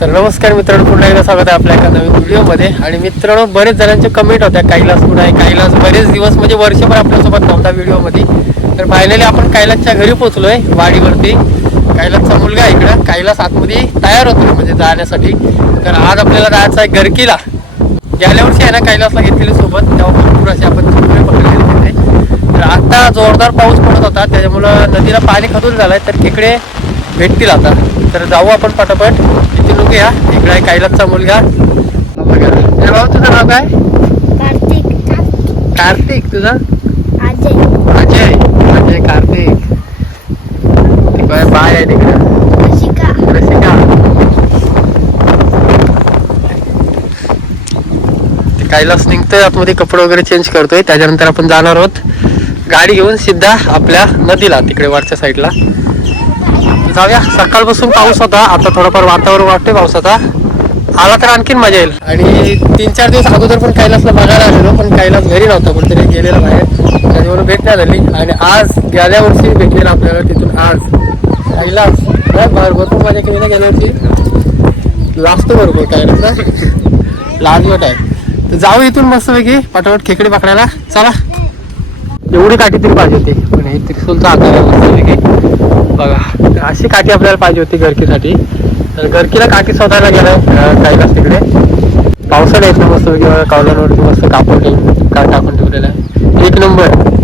तर नमस्कार मित्रांनो पुन्हा एकदा स्वागत आहे आपल्या एका नवीन व्हिडिओमध्ये. आणि मित्रांनो बरेच जणांचे कमेंट होत्या कैलास कुठं आहे कैलास बरेच दिवस म्हणजे वर्षभर आपल्यासोबत नव्हता व्हिडिओमध्ये. तर फायनली आपण कैलासच्या घरी पोहोचलोय वाडीवरती. कैलासचा मुलगा इकडं कैलास आतमध्ये तयार होतो म्हणजे जाण्यासाठी. तर आज आपल्याला जायचं आहे गरकीला. गेल्या वर्षी आहे ना कैलासला घेतलेली सोबत. तेव्हा भरपूर असे आपण तर आता जोरदार पाऊस पडत होता त्याच्यामुळं नदीला पाणी खदून आहे तर तिकडे भेटतील आता. तर जाऊ आपण पटापट. इथे लोक या? इकडे आहे कैलासचा मुलगा. भाऊ तुझं नाव काय? कार्तिक. कार्तिक तुझं? अजय. अजय. अजय कार्तिक. तिकडे बाय आहे तिकडे. रसिका. कैलास निघतोय आतमध्ये कपडे वगैरे चेंज करतोय. त्याच्यानंतर आपण जाणार आहोत. गाडी घेऊन सिद्धा आपल्या नदीला तिकडे वरच्या साईडला जाऊया. सकाळपासून पाऊस होता. आता थोडंफार वातावरण वाटते पावसाचा. आला तर आणखीन मजा येईल. आणि तीन चार दिवस अगोदर पण कैलासला बघायला आलेलो पण कैलास घरी नव्हता. कुठेतरी गेलेला बाहेर. त्याच्यामुळे भेट नाही झाली. आणि आज गेल्या वर्षी भेटलेला आपल्याला तिथून आज. कैलास बाहेर भरपूर मजा केली ना गेल्या वर्षी. लाजतो बरोबर कैलासला लाजवट आहे तर जाऊ इथून मस्तपैकी पटापट खेकडे पकडायला. चला. एवढी काठी तरी पाहिजे होती. पण हे त्रिशूलचा आकार आहे बघा तर अशी काठी आपल्याला पाहिजे होती गरकीसाठी तर गरकीला काठी सोधायला गेलं काही तिकडे. पावसाळ्यात येत ना मस्तपैकी बघा, मस्त कापून ठेवून का टाकून ठेवलेलं. आहे एक नंबर.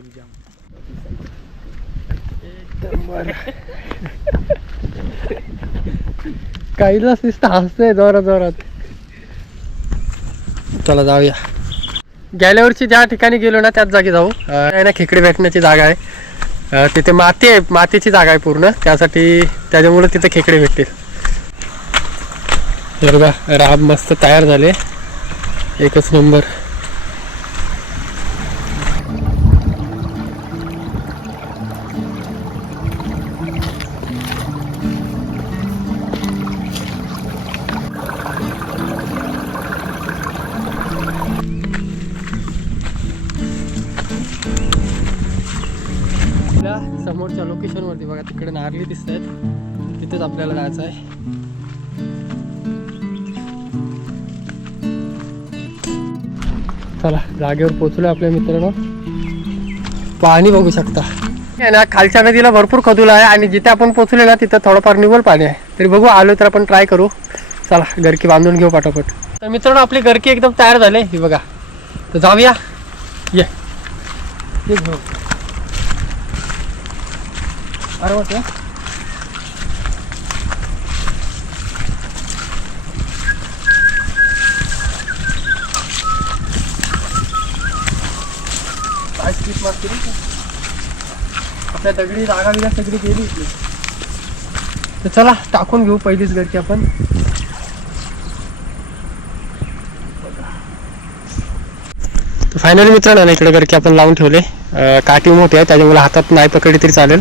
पण भेटतील जाम कैलास नुसतं हसतंय जोरात जोरात चला जाऊया. गेल्या वर्षी ज्या ठिकाणी गेलो ना त्याच जागी जाऊ. आहे ना खेकडे भेटण्याची जागा आहे. तिथे माती आहे मातीची जागा आहे पूर्ण. त्यासाठी त्याच्यामुळे तिथे खेकडे भेटतील. बघा राब मस्त तयार झाले. एकच नंबर लोकेशन वरती बघा तिकडे नारली दिसत आहेत तिथेच आपल्याला जायचं आहे. चला जागेवर पोचलो आपल्या मित्रांनो. पाणी बघू शकता. आहे ना खालच्या नदीला भरपूर खदूल आहे आणि जिथे आपण पोचले ना तिथं थोडंफार निवल पाणी आहे. तरी बघू आलो तर आपण ट्राय करू. चला गरकी बांधून घेऊ पटापट. तर मित्रांनो आपली गरकी एकदम तयार झाले ही बघा. तर जाऊया. ये. ये अरवत अरे आपल्या दगडी जागा बिगा सगळी गेली तर चला टाकून घेऊ पहिलीच गडकी आपण. फायनली मित्रांनो ना इकडे गडकी आपण लावून ठेवले. काठी मोठी आहे त्याच्यामुळे हातात नाही पकडली तरी चालेल.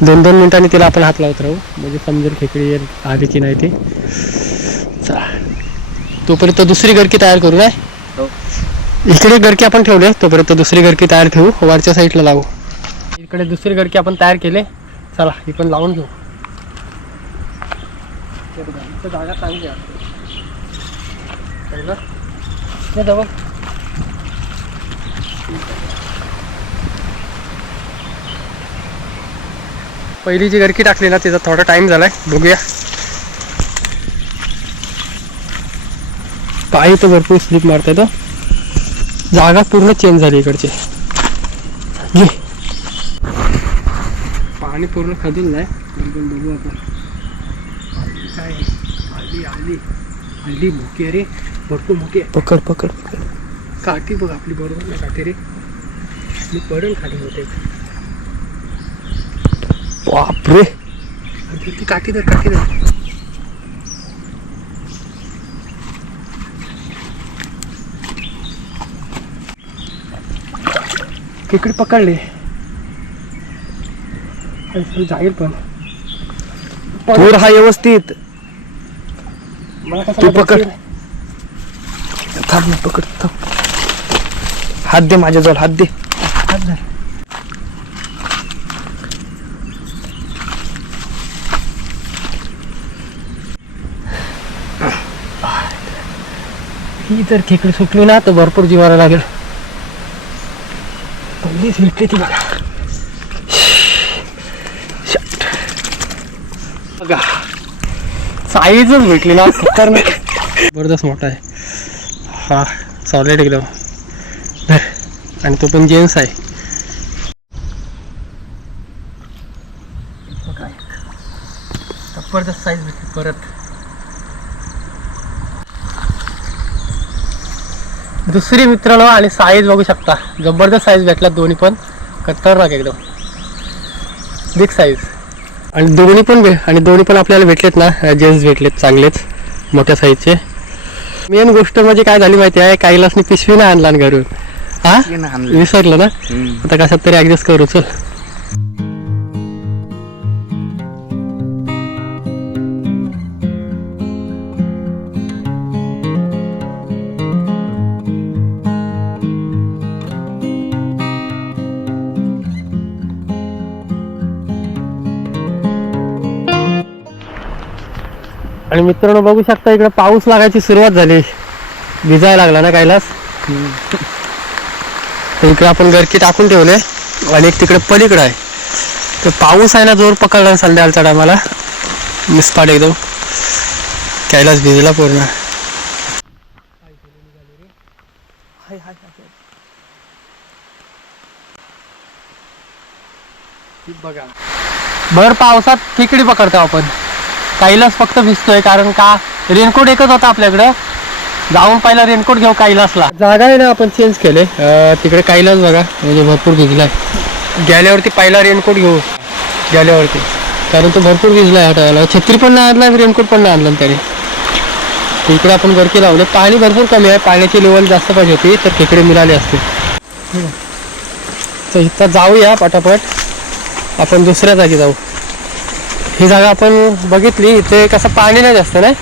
दोन दोन मिनिटांनी तिला आपण हात लावत राहू. म्हणजे समजेल खेकडी येईल आली की नाही ती. चला. तोपर्यंत दुसरी गडकी तयार करू काय? हो. इकडे गडकी आपण ठेवले तोपर्यंत दुसरी गडकी तयार ठेवू. वरच्या साईडला लावू. इकडे दुसरी गडकी आपण तयार केले. चला ही पण लावून घेऊ. जागा चांगली आहे. पहिली जी गरकी टाकली ना तिचा थोडा टाइम झालाय. बघूया. पायी तर भरपूर स्लिप मारताय तो जागा पूर्ण चेंज झाली इकडची. पाणी पूर्ण खदून नाही बिलकुल बघू आपण. काय? आहे? आली आली. आली मुके रे भरपूर मुके पकड पकड पकड. काठी बघ आपली बरोबर ना काठी रे. मी पडेल खाली होते. बापरे. ती काठी दर काठी दर खेकडी पकडले. जाईल पण. पूर हा व्यवस्थित. मला कसं तू पकड. थांब पकड थांब. हात दे माझ्या जवळ हात दे हात धर. ही जर खेकडी सुटली ना तर भरपूर जीवाला लागेल पहिली सुटली ती. बघा साईजच भेटली ना खतरनाक जबरदस्त मोठा आहे हा सॉलिड एकदम. आणि तो पण जेन्स आहे. जबरदस्त साईज भेटली परत. दुसरी मित्रांनो आणि साईज बघू शकता. जबरदस्त साईज भेटला दोन्ही पण. खतरनाक एकदम. बिग साईज आणि दोन्ही पण आणि दोन्ही पण आपल्याला भेटलेत ना जेन्स भेटलेत चांगलेच मोठ्या साईजचे मेन गोष्ट म्हणजे काय झाली माहिती आहे? कैलासने पिशवी नाही आणला घरून. हा? विसरलं ना? आता कशात तरी ऍडजस्ट करू चल. आणि मित्रांनो बघू शकता इकडे पाऊस लागायची सुरुवात झाली. भिजायला लागला ना कैलास? इकडे आपण गरकी टाकून ठेवले आणि एक तिकडे पलीकडं आहे. तर पाऊस आहे ना जोर पकडला संध्याकाळच्या टायमाला. निस्पाट एकदम. कैलास भिजला पूर्ण. बघा भर पावसात खेकडी पकडतो आपण. कैलास फक्त भिजतोय कारण का? रेनकोट एकच होता आपल्याकडं. जाऊन पहिला रेनकोट घेऊ कैलासला. जागा आहे ना आपण चेंज केले. तिकडे कैलास बघा म्हणजे भरपूर भिजलाय. गेल्यावरती पहिला रेनकोट घेऊ. गेल्यावरती. कारण तो भरपूर भिजलाय हटायला छत्री पण नाही आणला रेनकोट पण नाही आणला त्याने. इकडे आपण गडकी लावले. पाणी भरपूर कमी आहे. पाण्याची लेवल जास्त पाहिजे होती तर तिकडे मिळाले असते. तर इथं जाऊया पटापट. आपण दुसऱ्या जागी जाऊ. ही जागा आपण बघितली. इथे कसं पाणी नाही जास्त नाही?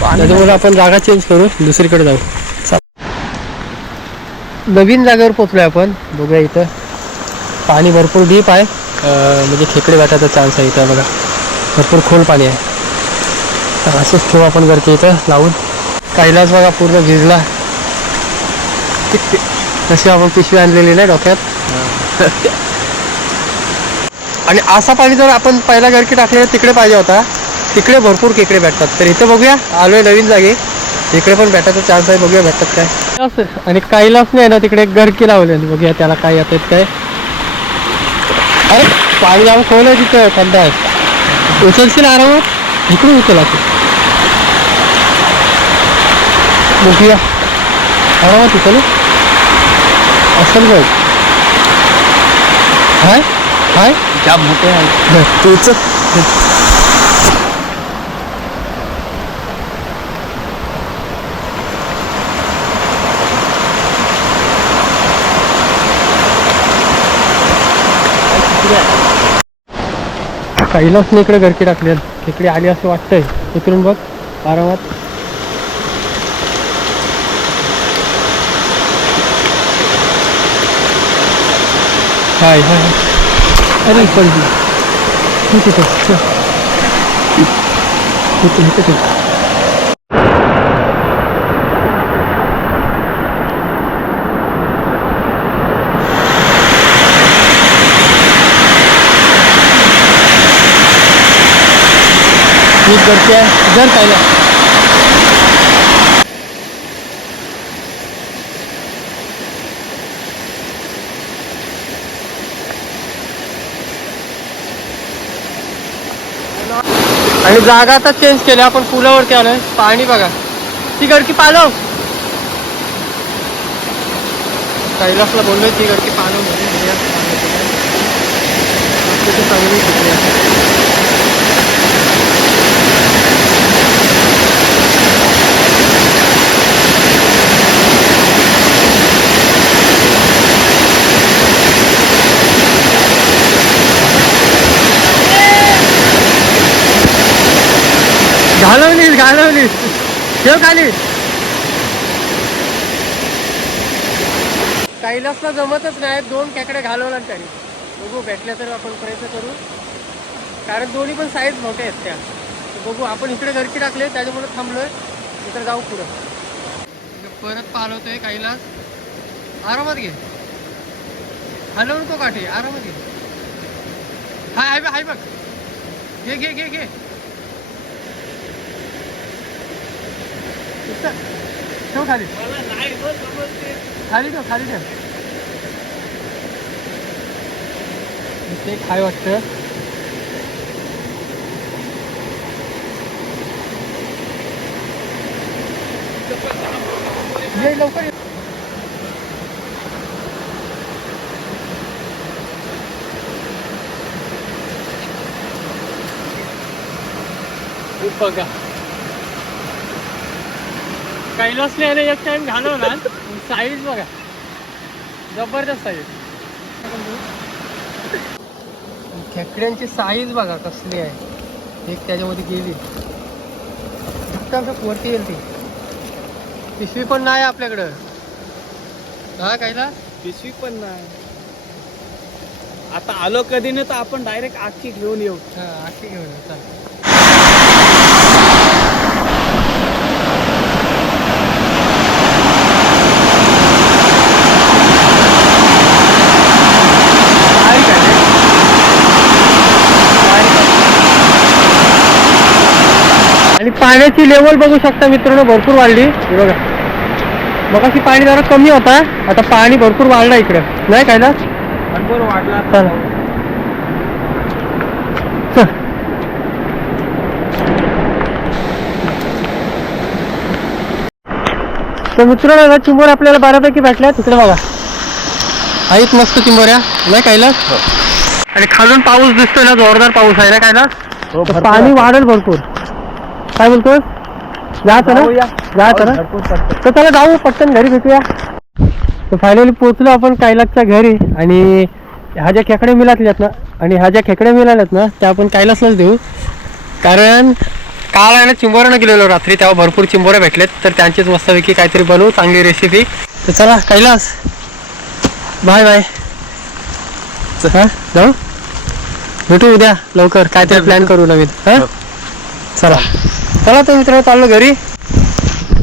त्याच्यामुळे आपण जागा चेंज करू दुसरीकडे जाऊ. नवीन जागेवर पोचलोय आपण. बघूया इथं. पाणी भरपूर डीप आहे. म्हणजे खेकडे भेटायचा चान्स आहे इथं बघा. भरपूर खोल पाणी आहे. तर असंच ठेवू आपण घरच्या इथं लावून. कैलास बघा पूर्ण भिजला. तशी आपण पिशवी आणलेली नाही डोक्यात. आणि असा पाणी जर आपण पहिला गरकी टाकले तिकडे पाहिजे होता. तिकडे भरपूर खेकडे भेटतात. तर इथे बघूया. आलोय नवीन जागी. इकडे पण भेटायचा चान्स आहे. बघूया भेटतात काय. आणि कैलास नाही ना तिकडे गरकी लावले बघूया त्याला काय येतात काय. अरे पाणी जाऊन खोल आहे तिथं. थंड आहे. उचलशील आरामात? इकडून उचल असं बघूया. आरामात उचल. असेल बघ. हाय? हाय? जाम मोठे आहे. तू उचल. कैलासने इकडे गरकी टाकली. इकडे आली असं वाटतंय. उतरून बघ आरामात. हाय हाय अरे पडली. ठीक आहे. ठीक आहे ठीक आहे. ठीक करते आहे. जर काय आणि जागा आता चेंज केली. आपण पुलावरती आलोय. पाणी बघा. ती गडकी पालव कैलासला बोललोय ती गडकी पालव म्हणजे चांगली घालवलीस घालवलीस ठेव खाली. कैलासला जमतच नाही दोन खेकडे घालवला त्याने. बघू भेटल्या तर आपण प्रयत्न करू. कारण दोन्ही पण साईज मोठ्या आहेत त्या. बघू आपण इकडे घरची टाकले त्याच्यामुळे थांबलोय. इकडे जाऊ पुढं. परत पालवतोय कैलास. आरामात घे. हलवून तो काठी आरामात घे. हाय हाय बघ हाय बघ. घे घे घे घे. इथं. ठेव खाली खाली ठेव खाली ठेव इथे काय वाटतं ये लवकर ये. बघा कैलासने याने एक टाइम घालवला साईज बघा. जबरदस्त साईज खेकड्यांची साईज बघा कसली आहे. एक त्याच्यामध्ये गेली. वरती येईल ती. पिशवी पण नाही आपल्याकडं. हा कायला पिशवी पण नाही. आता आलो कधी नाही तर आपण डायरेक्ट आखी घेऊन येऊ. हा आखी घेऊन ये, चल बारीक आहे रे. बारीक आहे. आणि पाण्याची लेवल बघू शकता मित्रांनो भरपूर वाढली. हे बघा. मगाशी पाणी जरा कमी होता आता पाणी भरपूर वाढलं इकडं. नाही काय ना भरपूर वाढला चला. तर मित्रांनो ना चिंबोर आपल्याला बऱ्यापैकी भेटल्या. तिकडे बघा. आहेत मस्त चिंबोऱ्या नाही कायला आणि खालून पाऊस दिसतोय ना जोरदार पाऊस आहे ना कायला हो, पाणी वाढेल भरपूर. काय बोलतोस? जायचं ना. जायचं ना. पडतं. तर चला जाऊ पटकन घरी भेटूया. तर फायनली पोहोचलो आपण कैलासच्या घरी आणि ह्या ज्या खेकड्या मिळाल्यात ना आणि ह्या ज्या खेकड्या मिळाल्यात ना त्या आपण कैलासलाच देऊ. कारण काल आहे ना चिंबोऱ्यानं गेलेलो रात्री तेव्हा भरपूर चिंबोऱ्या भेटलेत. तर त्यांचीच मस्तपैकी काहीतरी बनवू चांगली रेसिपी तर चला कैलास. Bye bye. हा जाऊ. भेटू उद्या लवकर. काहीतरी प्लॅन करू नवीन. हा. चला. चला तर मित्रांनो चाललो घरी.